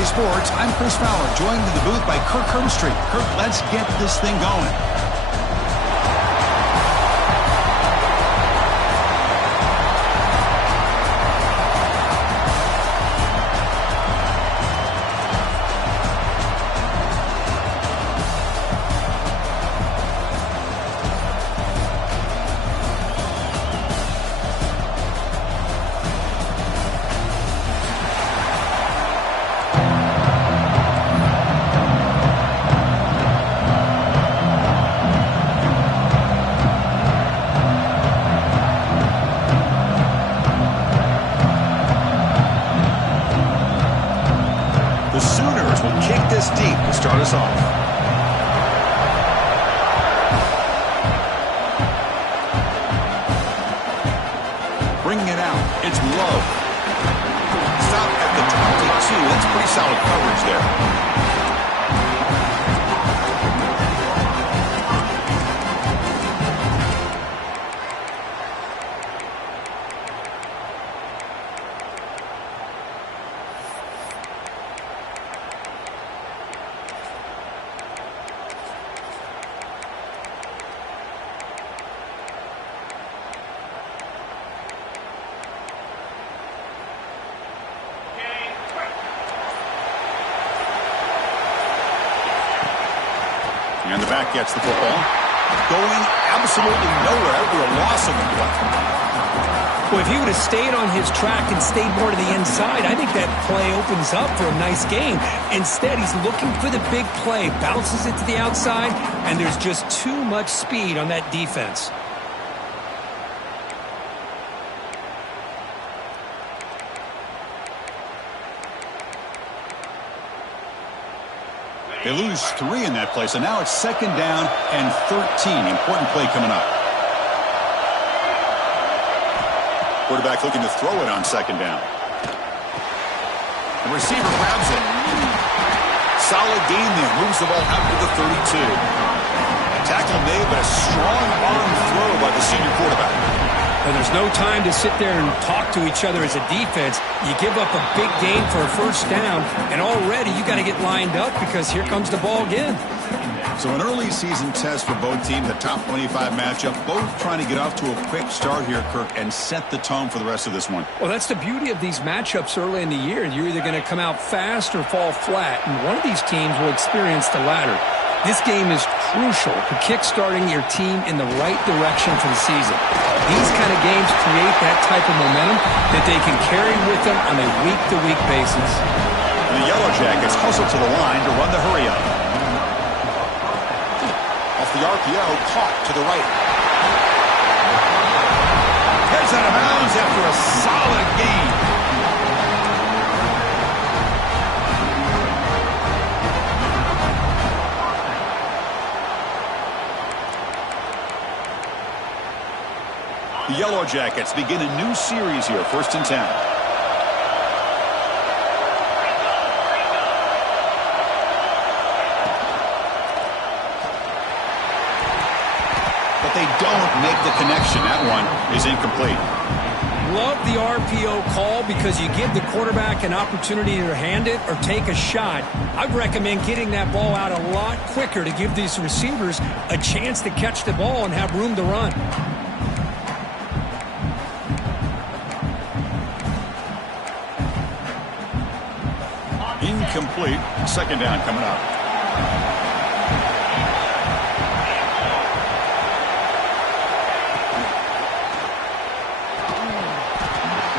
Ncaa Sports, I'm Chris Fowler, joined in the booth by Kirk Herbstreit. Kirk, let's get this thing going. Deep to start us off. Bringing it out. It's low. Stop at the 22. That's pretty solid coverage there. And the back gets the football. Going absolutely nowhere with a loss of the play. Well, if he would have stayed on his track and stayed more to the inside, I think that play opens up for a nice gain. Instead, he's looking for the big play, bounces it to the outside, and there's just too much speed on that defense. They lose 3 in that play, so now it's 2nd down and 13. Important play coming up. Quarterback looking to throw it on 2nd down. The receiver grabs it. Solid gain there. Moves the ball out to the 32. Tackle made, but a strong arm throw by the senior quarterback. And there's no time to sit there and talk to each other as a defense. You give up a big gain for a 1st down, and already you got to get lined up because here comes the ball again. So an early season test for both teams, the top 25 matchup, both trying to get off to a quick start here, Kirk, and set the tone for the rest of this one. Well, that's the beauty of these matchups early in the year. You're either going to come out fast or fall flat, and one of these teams will experience the latter. This game is crucial to kick-starting your team in the right direction for the season. These kind of games create that type of momentum that they can carry with them on a week-to-week basis. The Yellow Jackets hustle to the line to run the hurry-up. Off the RPO, caught to the right. Heads out of bounds after a solid gain. The Yellow Jackets begin a new series here, 1st and 10. But they don't make the connection. That one is incomplete. Love the RPO call because you give the quarterback an opportunity to hand it or take a shot. I'd recommend getting that ball out a lot quicker to give these receivers a chance to catch the ball and have room to run. Incomplete. 2nd down coming up.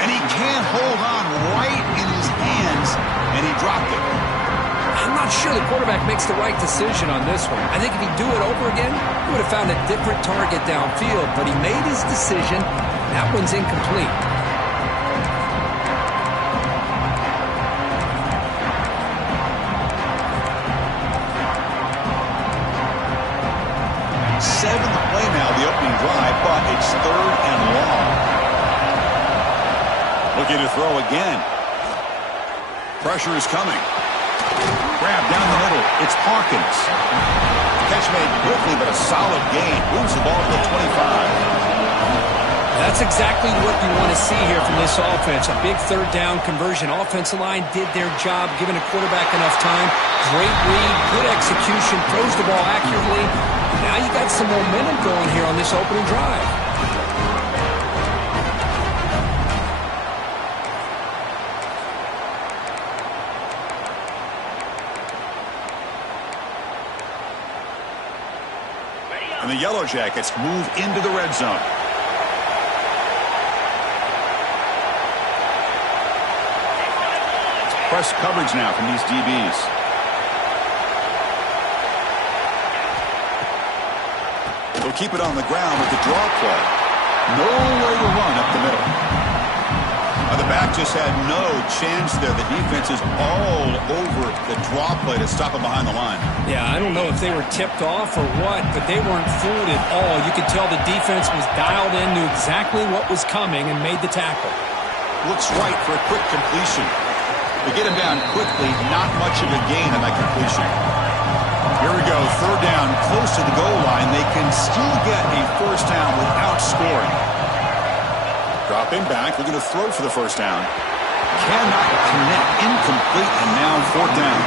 And he can't hold on right in his hands, and he dropped it. I'm not sure the quarterback makes the right decision on this one. I think if he'd do it over again, he would have found a different target downfield, but he made his decision. That one's incomplete. 7th play now, the opening drive, but it's 3rd and long. Looking to throw again. Pressure is coming. Grab down the middle. It's Hawkins. Catch made quickly, but a solid gain. Moves the ball to the 25. That's exactly what you want to see here from this offense. A big third down conversion. Offensive line did their job, giving a quarterback enough time. Great read, good execution, throws the ball accurately. Now you got some momentum going here on this opening drive. And the Yellow Jackets move into the red zone. Press coverage now from these DBs. They'll keep it on the ground with the draw play. Nowhere to run up the middle. The back just had no chance there. The defense is all over the draw play to stop him behind the line. Yeah, I don't know if they were tipped off or what, but they weren't fooled at all. You could tell the defense was dialed in, knew exactly what was coming, and made the tackle. Looks right for a quick completion. They get him down quickly, not much of a gain on that completion. Here we go, third down, close to the goal line. They can still get a first down without scoring. Dropping back, looking to throw for the first down. Cannot connect, incomplete, and now fourth down.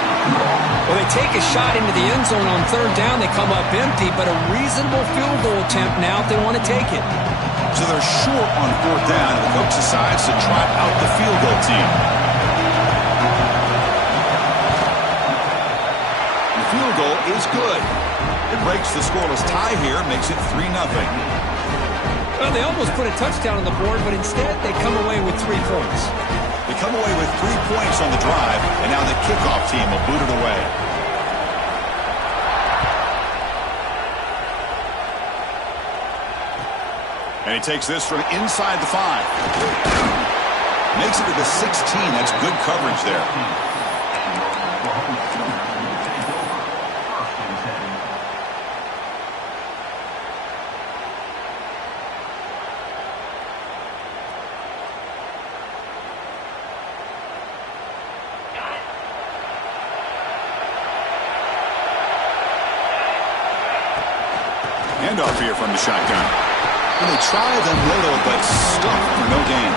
Well, they take a shot into the end zone on third down. They come up empty, but a reasonable field goal attempt now if they want to take it. So they're short on fourth down, and the coach decides to trot out the field goal team. Field goal is good. It breaks the scoreless tie here, makes it 3-0. Well, they almost put a touchdown on the board, but instead they come away with 3 points. They come away with 3 points on the drive, and now the kickoff team will boot it away. And he takes this from inside the 5. Makes it to the 16. That's good coverage there. Handoff here from the shotgun. And they try them little, but stuck for no gain.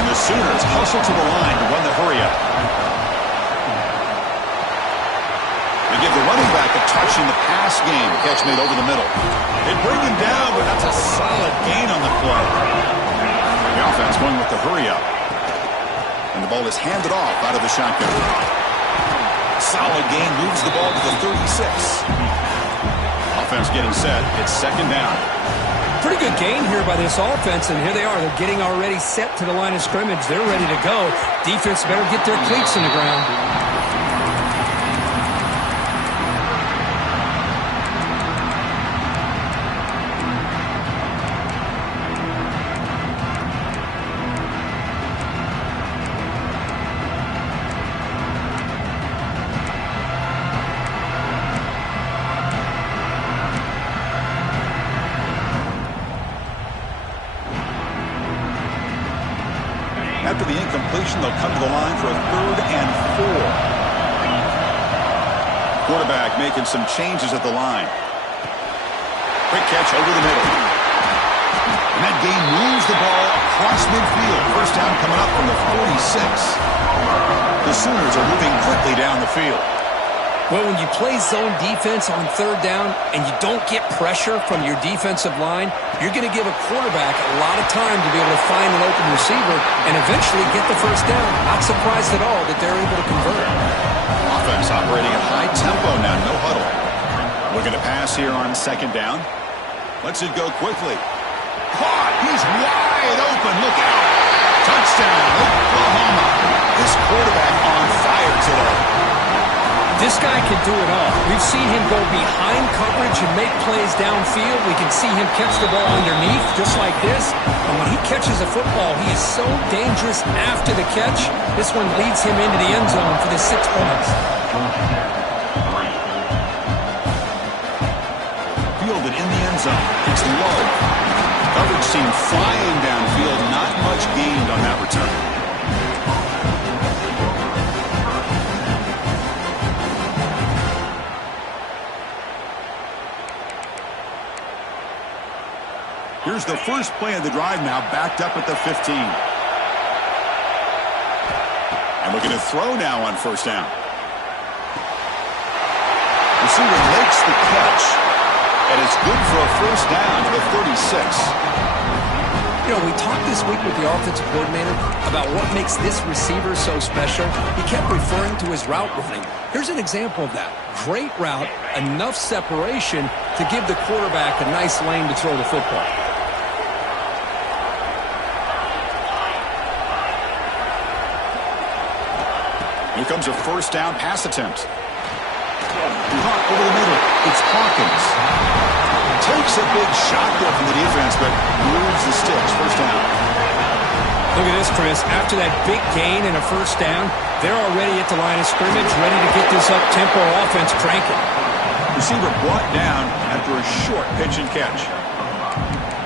And the Sooners hustle to the line to run the hurry-up. They give the running back a touch in the pass game. Catch made over the middle. They bring him down, but that's a solid gain on the play. The offense going with the hurry-up. And the ball is handed off out of the shotgun. Solid gain, moves the ball to the 36. Offense getting set. It's second down. Pretty good gain here by this offense, and here they are. They're getting already set to the line of scrimmage. They're ready to go. Defense better get their cleats in the ground. After the incompletion, they'll cut to the line for a 3rd and 4. Quarterback making some changes at the line. Quick catch over the middle. And that gain moves the ball across midfield. First down coming up from the 46. The Sooners are moving quickly down the field. Well, when you play zone defense on third down and you don't get pressure from your defensive line, you're going to give a quarterback a lot of time to be able to find an open receiver and eventually get the first down. Not surprised at all that they're able to convert. Offense operating at high tempo now, no huddle. Looking to pass here on second down. Lets it go quickly. Caught! He's wide open. Look out! Touchdown, Oklahoma. This quarterback on fire today. This guy can do it all. We've seen him go behind coverage and make plays downfield. We can see him catch the ball underneath just like this. And when he catches a football, he is so dangerous after the catch. This one leads him into the end zone for the 6 points. Fielded in the end zone. It's low. Coverage team flying downfield. Not much gained on that return. Here's Here's the first play of the drive now, backed up at the 15. And looking to throw now on first down. Receiver makes the catch, and it's good for a first down to the 36. You know, we talked this week with the offensive coordinator about what makes this receiver so special. He kept referring to his route running. Here's an example of that. Great route, enough separation to give the quarterback a nice lane to throw the football. Here comes a first down pass attempt. Caught over the middle. It's Hawkins. Takes a big shot there from the defense, but moves the sticks. First down. Look at this, Chris. After that big gain and a first down, they're already at the line of scrimmage, ready to get this up-tempo offense cranking. Receiver brought down after a short pitch and catch.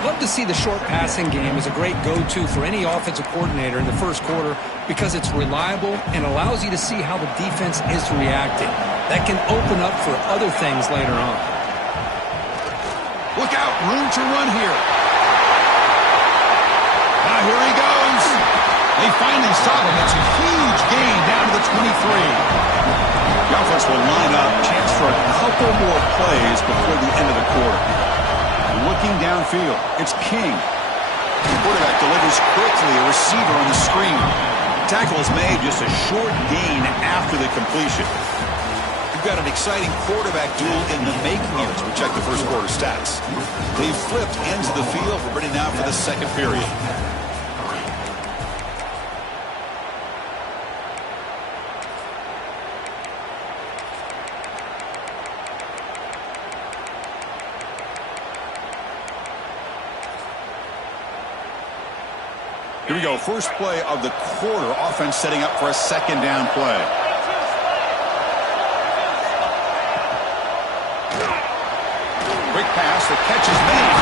Love to see the short passing game as a great go-to for any offensive coordinator in the first quarter because it's reliable and allows you to see how the defense is reacting. That can open up for other things later on. Look out, room to run here. Now here he goes. They finally stop him. It's a huge gain down to the 23. The offense will line up, chance for a couple more plays before the end of the quarter. Looking downfield, it's King. The quarterback delivers quickly, a receiver on the screen. Tackle is made, just a short gain after the completion. You've got an exciting quarterback duel in the making here as we check the first quarter stats. They've flipped ends of the field. We're ready now for the second period. Here we go, first play of the quarter. Offense setting up for a second down play. Quick pass, the catch is made.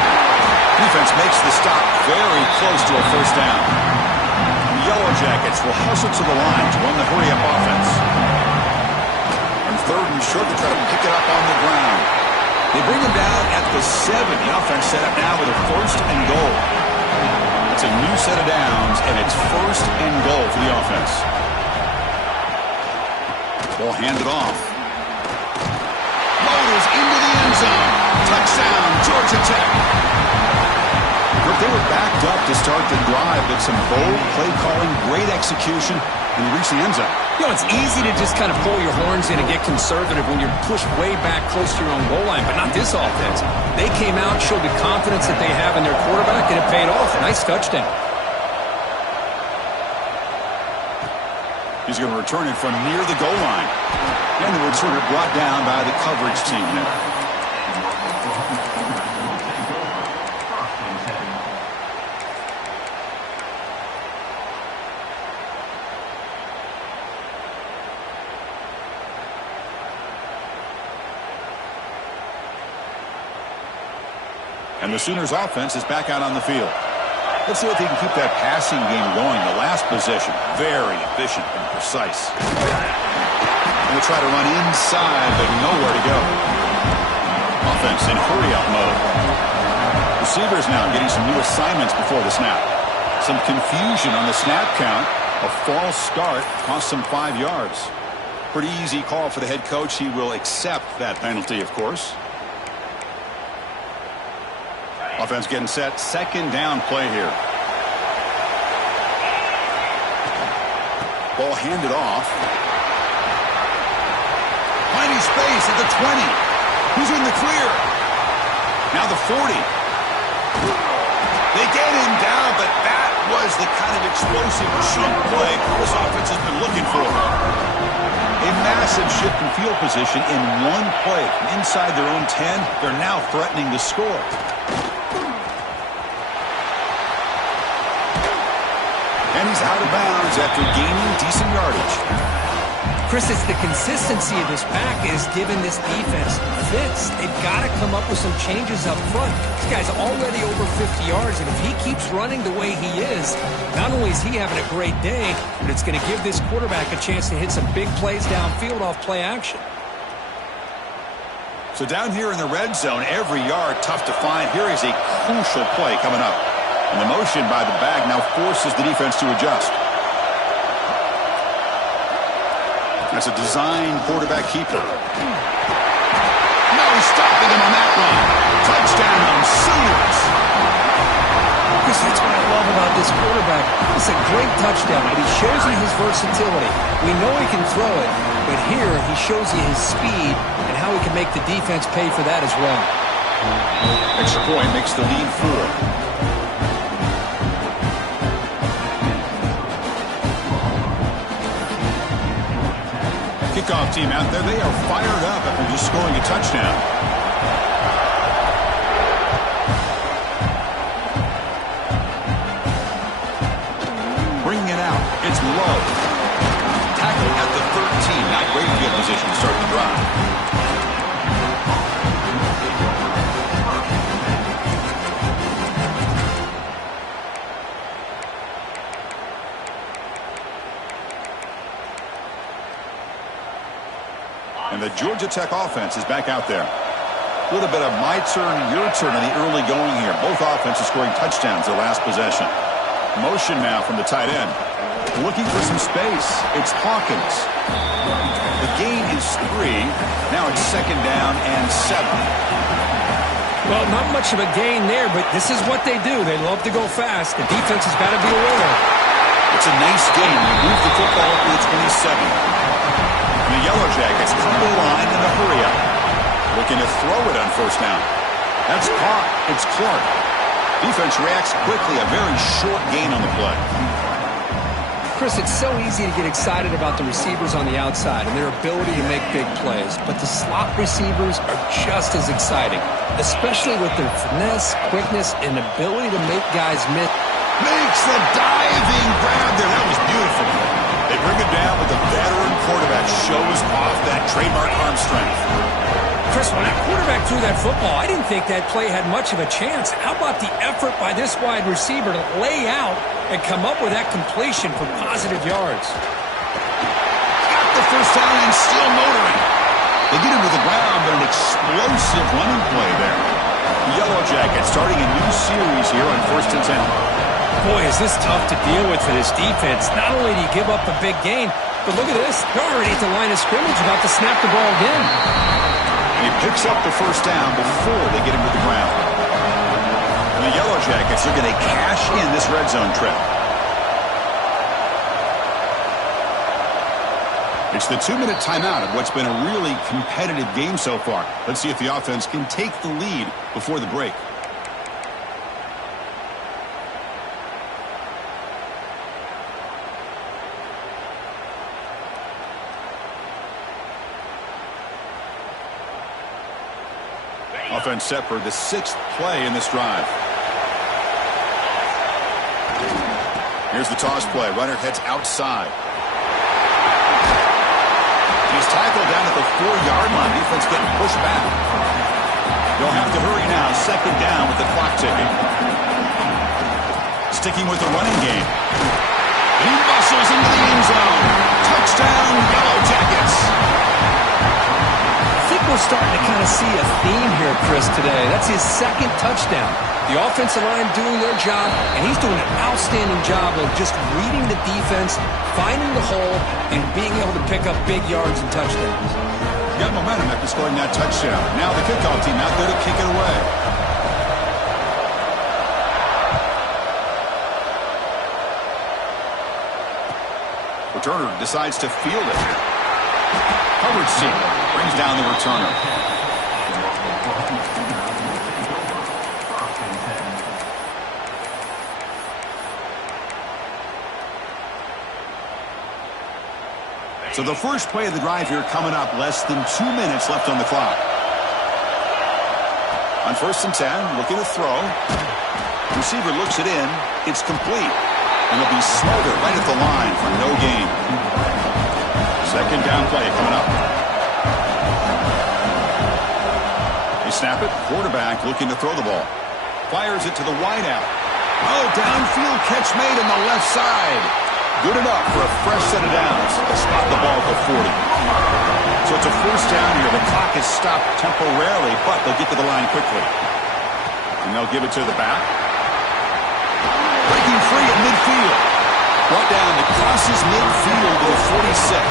Defense makes the stop very close to a first down. The Yellow Jackets will hustle to the line to run the hurry-up offense. On third and short, they try to pick it up on the ground. They bring him down at the 7. The offense set up now with a first and goal. It's a new set of downs, and it's first and goal for the offense. Ball handed off. Motors into the end zone. Touchdown, Georgia Tech. But they were backed up to start the drive, but some bold play calling, great execution, and reach the end zone. You know, it's easy to just kind of pull your horns in and get conservative when you're pushed way back close to your own goal line, but not this offense. They came out, showed the confidence that they have in their quarterback, and it paid off. A nice touchdown. He's going to return it from near the goal line. And the returner brought down by the coverage team there. And the Sooners offense is back out on the field. Let's see if they can keep that passing game going. The last possession, very efficient and precise. And they'll try to run inside, but nowhere to go. Offense in hurry-up mode. Receivers now getting some new assignments before the snap. Some confusion on the snap count. A false start cost them 5 yards. Pretty easy call for the head coach. He will accept that penalty, of course. Offense getting set. Second down play here. Ball handed off. Finding space at the 20. Who's in the clear? Now the 40. They get him down, but that was the kind of explosive chunk play this offense has been looking for. A massive shift in field position in one play. From inside their own 10, they're now threatening to score. And he's out of bounds after gaining decent yardage. Chris, it's the consistency of this pack is giving this defense fits. They've got to come up with some changes up front. This guy's already over 50 yards, and if he keeps running the way he is, not only is he having a great day, but it's going to give this quarterback a chance to hit some big plays downfield off play action. So down here in the red zone, every yard tough to find. Here is a crucial play coming up. And the motion by the back now forces the defense to adjust. That's a design quarterback keeper. No stopping him on that one. Touchdown, Sooners. Chris, that's what I love about this quarterback. It's a great touchdown, but he shows you his versatility. We know he can throw it, but here he shows you his speed and how he can make the defense pay for that as well. Extra point makes the lead 4. Kickoff team out there, they are fired up after just scoring a touchdown. Bringing it out, it's low. Tackling at the 13, not great field position to start the drive. And the Georgia Tech offense is back out there. A little bit of my turn, your turn in the early going here. Both offenses scoring touchdowns their last possession. Motion now from the tight end. Looking for some space. It's Hawkins. The gain is 3. Now it's 2nd down and 7. Well, not much of a gain there, but this is what they do. They love to go fast. The defense has got to be aware. It's a nice gain. They move the football up to the 27. The Yellow Jackets come to the line in a hurry up. Looking to throw it on 1st down. That's caught. It's Clark. Defense reacts quickly. A very short gain on the play. Chris, it's so easy to get excited about the receivers on the outside and their ability to make big plays. But the slot receivers are just as exciting, especially with their finesse, quickness, and ability to make guys miss. Makes the diving grab there. That was beautiful. They bring it down with the veteran quarterback. Shows off that trademark arm strength. Chris, when that quarterback threw that football, I didn't think that play had much of a chance. How about the effort by this wide receiver to lay out and come up with that completion for positive yards? Got the 1st down and still motoring. They get him to the ground, but an explosive running play there. The Yellow Jackets starting a new series here on 1st and 10. Boy, is this tough to deal with for this defense. Not only do you give up the big gain, but look at this. They're already at the line of scrimmage about to snap the ball again. He picks up the 1st down before they get him to the ground. And the Yellow Jackets are going to cash in this red zone trip. It's the 2-minute timeout of what's been a really competitive game so far. Let's see if the offense can take the lead before the break. Offense set for the 6th play in this drive. Here's the toss play. Runner heads outside. He's tackled down at the 4-yard line. Defense getting pushed back. They'll have to hurry now. 2nd down with the clock ticking. Sticking with the running game. He muscles into the end zone. Touchdown, Yellow Jackets. I think we're starting to kind of see a theme here, Chris, today. That's his 2nd touchdown. The offensive line doing their job, and he's doing an outstanding job of just reading the defense, finding the hole, and being able to pick up big yards and touchdowns. Got momentum after scoring that touchdown. Now the kickoff team out there to kick it away. Returner decides to field it. Coverage seam brings down the returner. So the first play of the drive here coming up, less than 2 minutes left on the clock. On 1st and 10, looking to throw. Receiver looks it in. It's complete. And it'll be Smolder right at the line for no gain. 2nd down play coming up. They snap it. Quarterback looking to throw the ball. Fires it to the wideout. Oh, downfield catch made on the left side. Good enough for a fresh set of downs to spot the ball at the 40. So it's a 1st down here. The The clock is stopped temporarily, but they'll get to the line quickly. And they'll give it to the back. Breaking free at midfield. Brought down, it crosses midfield to the 46.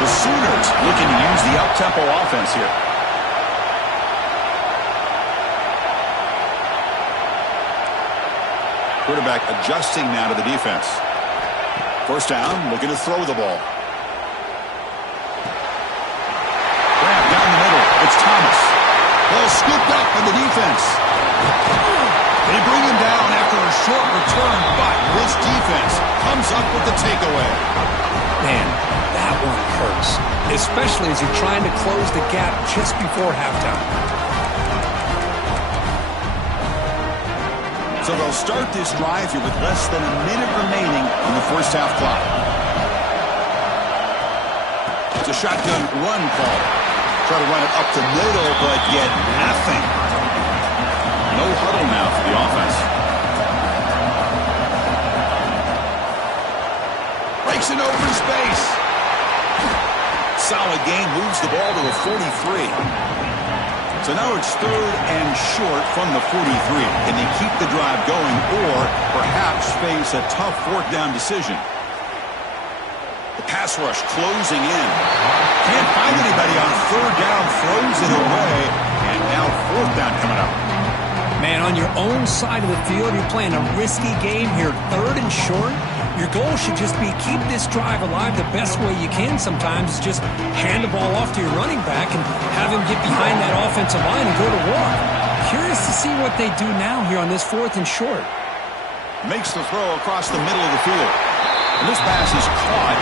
The Sooners looking to use the up-tempo offense here. Quarterback adjusting now to the defense. First down, looking to throw the ball. Grab down the middle. It's Thomas. Ball scooped up by the defense. They bring him down after a short return, but this defense comes up with the takeaway. Man, that one hurts, especially as you're trying to close the gap just before halftime. So they'll start this drive here with less than a minute remaining in the first half clock. It's a shotgun run call. Try to run it up the middle, but get nothing. No huddle now for the offense. Breaks it over in space. Solid gain, moves the ball to the 43. So now it's third and short from the 43. Can they keep the drive going or perhaps face a tough fourth down decision? The pass rush closing in. Can't find anybody on third down, throws it away, and now fourth down coming up. Man, on your own side of the field, you're playing a risky game here, third and short. Your goal should just be keep this drive alive the best way you can sometimes. Is just hand the ball off to your running back and have him get behind that offensive line and go to work. Curious to see what they do now here on this fourth and short. Makes the throw across the middle of the field. And this pass is caught.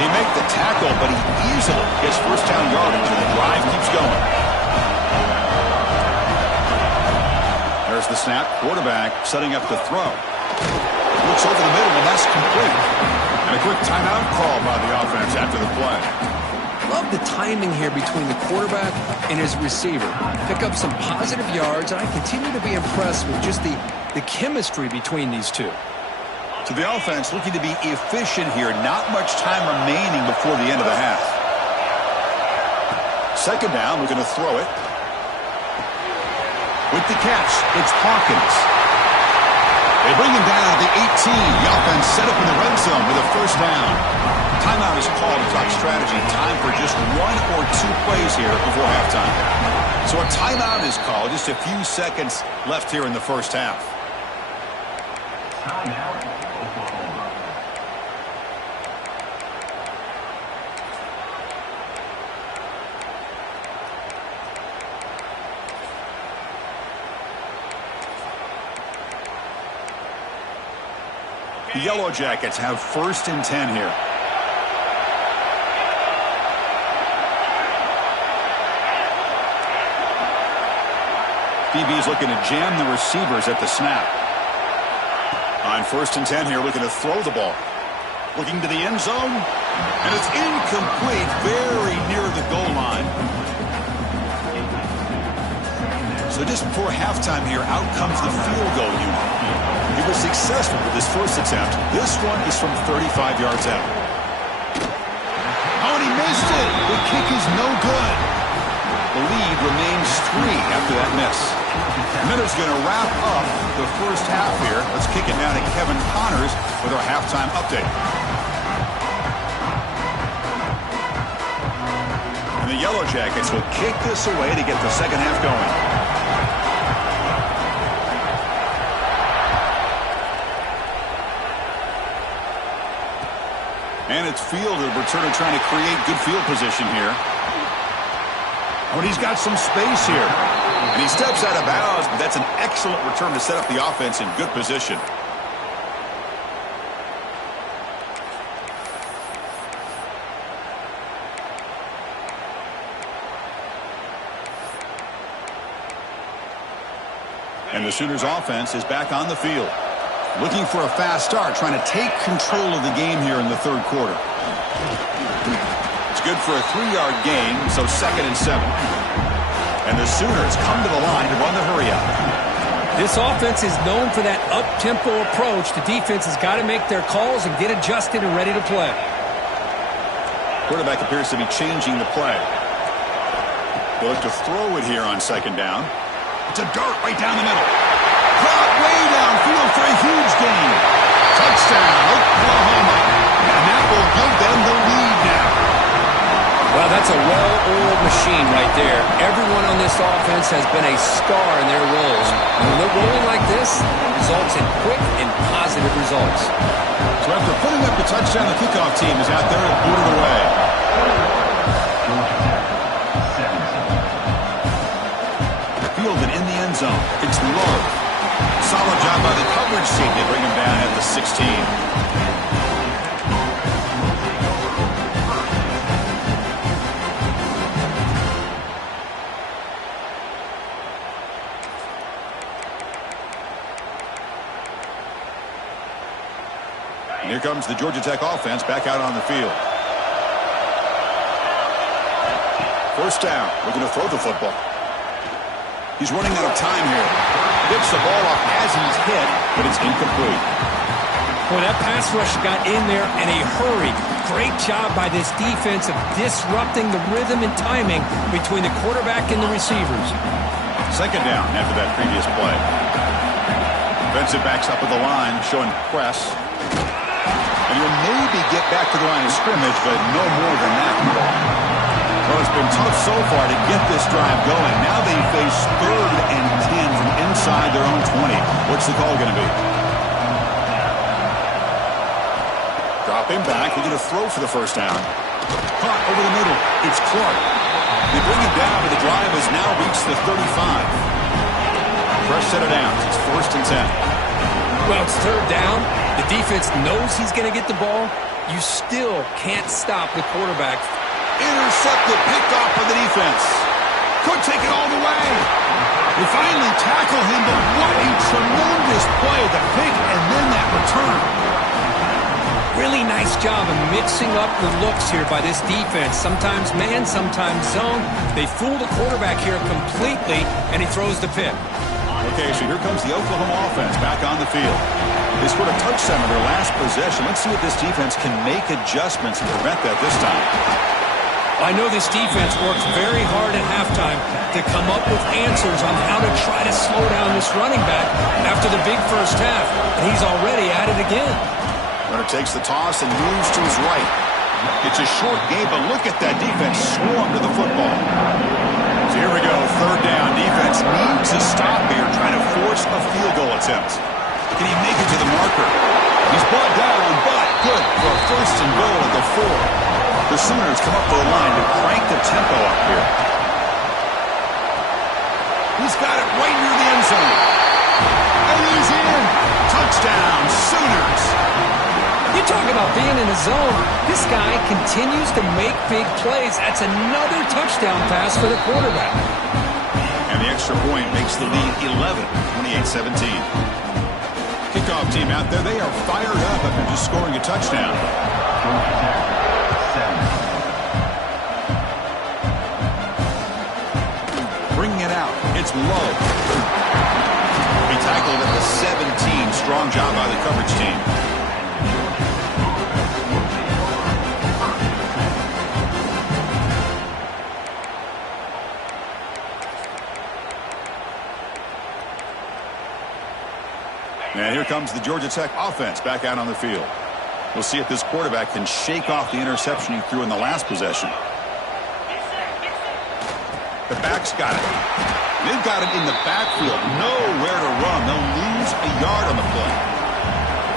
They make the tackle, but he easily gets first down yardage and the drive keeps going. There's the snap. Quarterback setting up the throw. Looks over the middle, and that's complete. And a quick timeout call by the offense after the play. Love the timing here between the quarterback and his receiver. Pick up some positive yards, and I continue to be impressed with just the chemistry between these two. So the offense looking to be efficient here. Not much time remaining before the end of the half. Second down, we're going to throw it. With the catch, it's Hawkins. They bring him down at the 18. The offense set up in the red zone with a first down. Timeout is called to talk strategy. Time for just one or two plays here before halftime. So a timeout is called. Just a few seconds left here in the first half. The Yellow Jackets have first and 10 here. DB's looking to jam the receivers at the snap. On first and 10 here, looking to throw the ball. Looking to the end zone, and it's incomplete, very near the goal line. So just before halftime here, out comes the field goal unit. He was successful with his first attempt. This one is from 35 yards out. Oh, and he missed it. The kick is no good. The lead remains 3 after that miss. Miller's going to wrap up the first half here. Let's kick it now to Kevin Connors with our halftime update. And the Yellow Jackets will kick this away to get the second half going. And it's fielded. Returner trying to create good field position here. Oh, and he's got some space here. And he steps out of bounds, but that's an excellent return to set up the offense in good position. And the Sooners offense is back on the field. Looking for a fast start, trying to take control of the game here in the third quarter. It's good for a 3-yard gain, so second and 7. And the Sooners come to the line to run the hurry-up. This offense is known for that up-tempo approach. The defense has got to make their calls and get adjusted and ready to play. Quarterback appears to be changing the play. They look to throw it here on second down. It's a dart right down the middle. Caught way downfield for a huge gain. Touchdown, Oklahoma. And that will give them the lead now. Well, that's a well-oiled machine right there. Everyone on this offense has been a star in their roles. And when they're rolling like this, it results in quick and positive results. So after putting up the touchdown, the kickoff team is out there to boot it away. Fielded in the end zone. It's low. Solid job by the coverage team. They bring him down at the 16. Here comes the Georgia Tech offense back out on the field. First down. We're going to throw the football. He's running out of time here. Gets the ball off as he's hit, but it's incomplete. Boy, that pass rush got in there in a hurry. Great job by this defense of disrupting the rhythm and timing between the quarterback and the receivers. Second down after that previous play. Defensive backs up at the line, showing press. And he'll maybe get back to the line of scrimmage, but no more than that. Well, it's been tough so far to get this drive going. Now they face 3rd and 10 from inside their own 20. What's the call going to be? Drop him back. We're going to throw for the first down. Caught over the middle. It's Clark. They bring him down, but the drive has now reached the 35. Fresh set of downs. It's 1st and 10. Well, it's 3rd down. The defense knows he's going to get the ball. You still can't stop the quarterback. Intercepted, picked off by the defense. Could take it all the way. They finally tackle him, but what a tremendous play. The pick and then that return. Really nice job of mixing up the looks here by this defense. Sometimes man, sometimes zone. They fool the quarterback here completely, and he throws the pick. Okay, so here comes the Oklahoma offense back on the field. They scored a touchdown in their last possession. Let's see if this defense can make adjustments and prevent that this time. I know this defense worked very hard at halftime to come up with answers on how to try to slow down this running back after the big first half, and he's already at it again. Runner takes the toss and moves to his right. It's a short game, but look at that defense swarm to the football. So here we go, 3rd down. Defense needs a stop here, trying to force a field goal attempt. Can he make it to the marker? He's brought down, but good for a 1st and goal at the 4. The Sooners come up to the line to crank the tempo up here. He's got it right near the end zone. And he's in. Touchdown, Sooners. You talk about being in the zone. This guy continues to make big plays. That's another touchdown pass for the quarterback. And the extra point makes the lead 11, 28-17. Kickoff team out there, they are fired up after just scoring a touchdown. Bringing it out. It's low. He tackled at the 17. Strong job by the coverage team. And here comes the Georgia Tech offense back out on the field. We'll see if this quarterback can shake off the interception he threw in the last possession. The back's got it. They've got it in the backfield. Nowhere to run. They'll lose a yard on the play.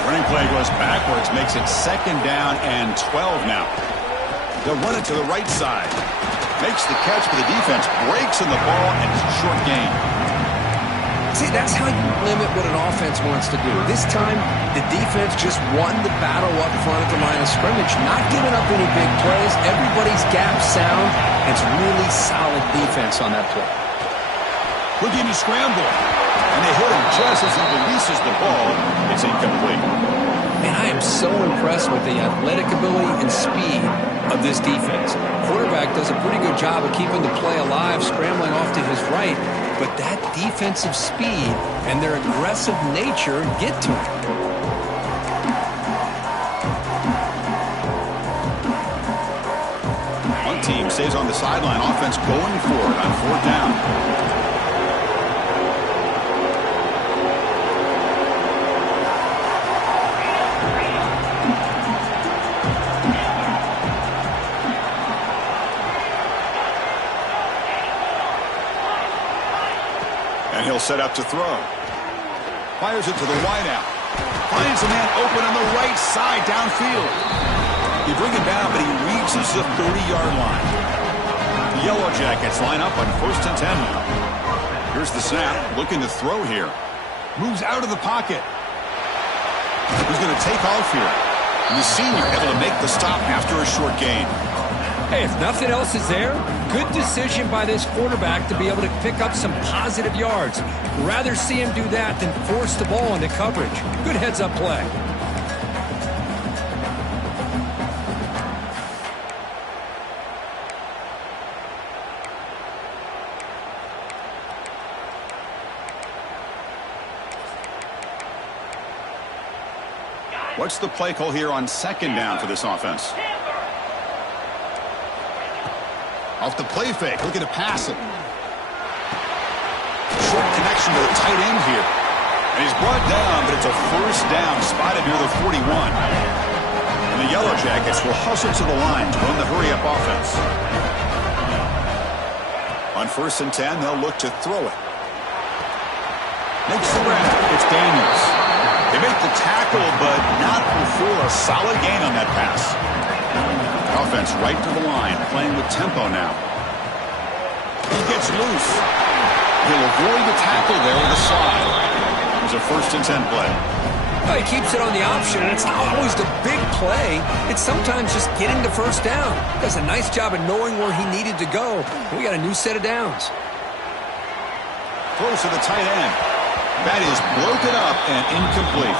Running play goes backwards, makes it 2nd down and 12 now. They'll run it to the right side. Makes the catch, but the defense breaks in the ball, and it's a short gain. See, that's how you limit what an offense wants to do. This time, the defense just won the battle up front at the line of scrimmage, not giving up any big plays. Everybody's gap sound. It's really solid defense on that play. Look at him scramble. And they hit him just as he releases the ball. It's incomplete. Man, I am so impressed with the athletic ability and speed of this defense. Quarterback does a pretty good job of keeping the play alive, scrambling off to his right. But that defensive speed and their aggressive nature get to him. One team stays on the sideline. Offense going for it on fourth down. And he'll set up to throw. Fires it to the wideout. Finds a man open on the right side downfield. He brings it down, but he reaches the 30-yard line. The Yellow Jackets line up on 1st and 10 now. Here's the snap, looking to throw here. Moves out of the pocket. He's going to take off here. And the senior able to make the stop after a short gain. Hey, if nothing else is there, good decision by this quarterback to be able to pick up some positive yards. Rather see him do that than force the ball into coverage. Good heads-up play. What's the play call here on 2nd down for this offense? Off the play fake, looking to pass it. Short connection to the tight end here. And he's brought down, but it's a 1st down, spotted near the 41. And the Yellow Jackets will hustle to the line to run the hurry-up offense. On 1st and 10, they'll look to throw it. Makes the grab. It's Daniels. They make the tackle, but not before a solid gain on that pass. Offense right to the line, playing with tempo now. He gets loose. He'll avoid the tackle there with a slide. There's a 1st and 10 play. Well, he keeps it on the option, and it's not always the big play. It's sometimes just getting the 1st down. Does a nice job of knowing where he needed to go. We got a new set of downs. Close to the tight end. That is broken up and incomplete.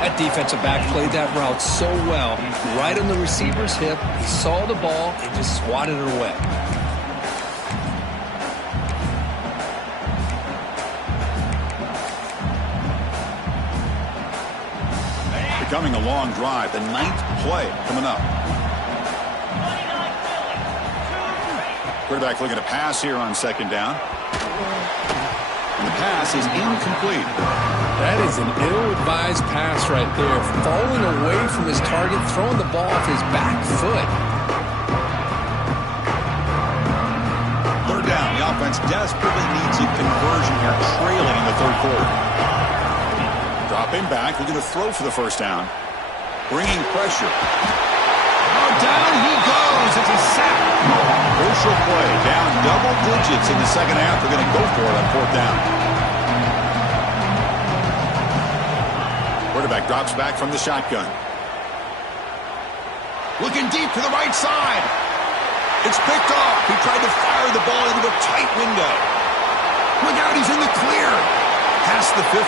That defensive back played that route so well. Right on the receiver's hip, he saw the ball and just swatted it away. Becoming a long drive, the 9th play coming up. Quarterback looking to pass here on 2nd down. And the pass is incomplete. That is an ill-advised pass right there. Falling away from his target, throwing the ball off his back foot. 3rd down. The offense desperately needs a conversion here, trailing in the 3rd quarter. Dropping back, looking to throw for the 1st down. Bringing pressure. Oh, down he goes. It's a sack. Crucial play. Down double digits in the 2nd half. They're going to go for it on 4th down. Quarterback drops back from the shotgun. Looking deep to the right side. It's picked off. He tried to fire the ball into a tight window. Look out, he's in the clear. Past the 50.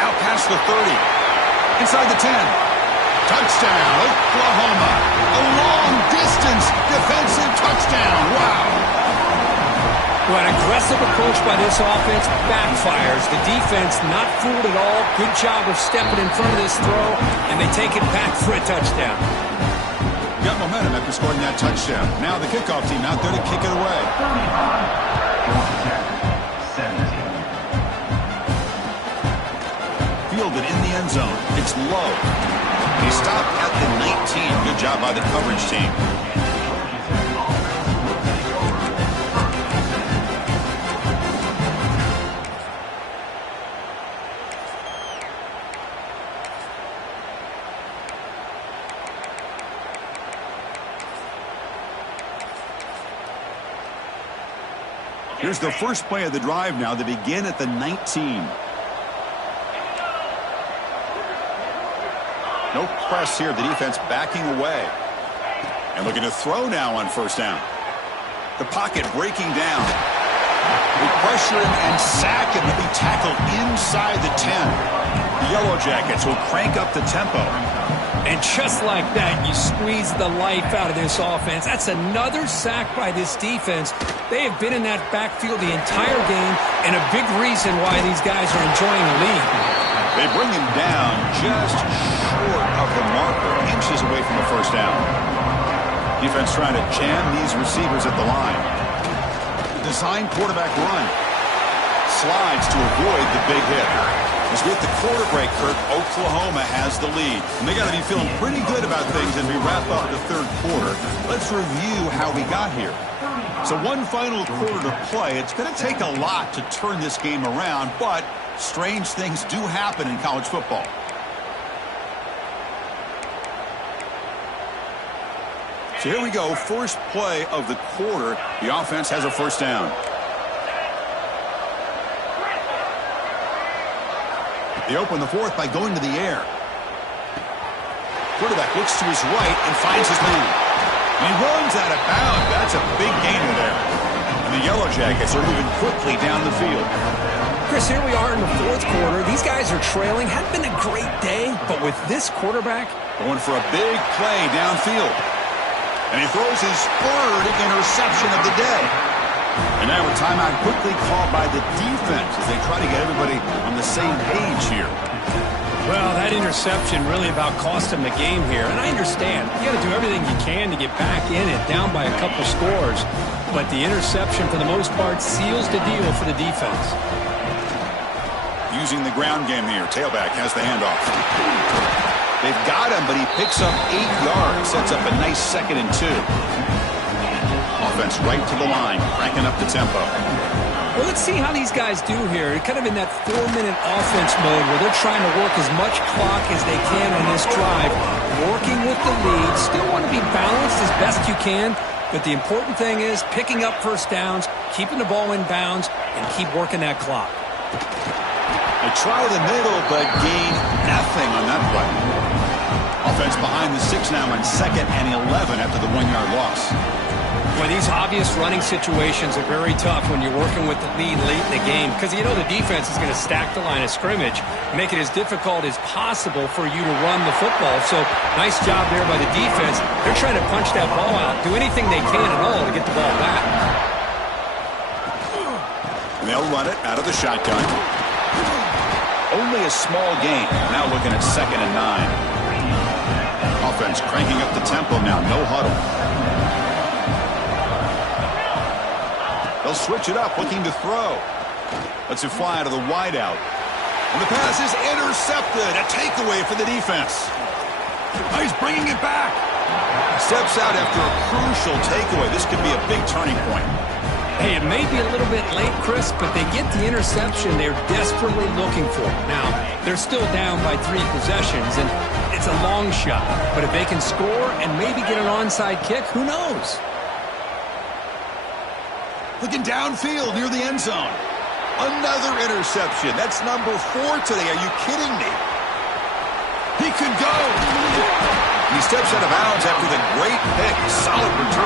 Out past the 30. Inside the 10. Touchdown, Oklahoma. A long-distance defensive touchdown. Wow. Well, an aggressive approach by this offense backfires. The defense not fooled at all. Good job of stepping in front of this throw, and they take it back for a touchdown. Got momentum after scoring that touchdown. Now the kickoff team out there to kick it away. Fielded in the end zone. It's low. He stopped at the 19. Good job by the coverage team. Here's the first play of the drive now. They begin at the 19. No press here. The defense backing away. And looking to throw now on 1st down. The pocket breaking down. They pressure him and sack him. He'll be tackled inside the 10. The Yellow Jackets will crank up the tempo. And just like that, you squeeze the life out of this offense. That's another sack by this defense. They have been in that backfield the entire game, and a big reason why these guys are enjoying the lead. They bring him down just short of the marker, inches away from the 1st down. Defense trying to jam these receivers at the line. Design quarterback run. Slides to avoid the big hit. As with the quarter break, Kirk, Oklahoma has the lead. And they got to be feeling pretty good about things as we wrap up the third quarter. Let's review how we got here. So one final quarter to play. It's going to take a lot to turn this game around, but strange things do happen in college football. So here we go, first play of the quarter. The offense has a first down. They open the fourth by going to the air. Quarterback looks to his right and finds his man. And he runs out of bounds. That's a big gainer there. And the Yellow Jackets are moving quickly down the field. Chris, here we are in the fourth quarter. These guys are trailing. Hadn't been a great day, but with this quarterback, going for a big play downfield. And he throws his third interception of the day. And now a timeout quickly called by the defense as they try to get everybody on the same page here. Well, that interception really about cost him the game here. And I understand. You got to do everything you can to get back in it, down by a couple scores. But the interception, for the most part, seals the deal for the defense. Using the ground game here. Tailback has the handoff. They've got him, but he picks up 8 yards. Sets up a nice 2nd and 2. Offense right to the line, cranking up the tempo. Well, let's see how these guys do here. They're kind of in that 4-minute offense mode where they're trying to work as much clock as they can on this drive, working with the lead. Still want to be balanced as best you can, but the important thing is picking up first downs, keeping the ball in bounds, and keep working that clock. They try the middle, but gain nothing on that play. Offense behind the 6 now on 2nd and 11 after the 1-yard loss. Well, these obvious running situations are very tough when you're working with the lead late in the game because you know the defense is going to stack the line of scrimmage, make it as difficult as possible for you to run the football. So nice job there by the defense. They're trying to punch that ball out, do anything they can at all to get the ball back. And they'll run it out of the shotgun. Only a small gain. Now looking at 2nd and 9. Offense cranking up the tempo now. No huddle. They'll switch it up, looking to throw. Lets it fly out of the wideout. And the pass is intercepted. A takeaway for the defense. Oh, he's bringing it back. Steps out after a crucial takeaway. This could be a big turning point. Hey, it may be a little bit late, Chris, but they get the interception they're desperately looking for. Now, they're still down by 3 possessions, and it's a long shot. But if they can score and maybe get an onside kick, who knows? Looking downfield near the end zone. Another interception. That's number 4 today. Are you kidding me? He could go. He steps out of bounds after the great pick. Solid return.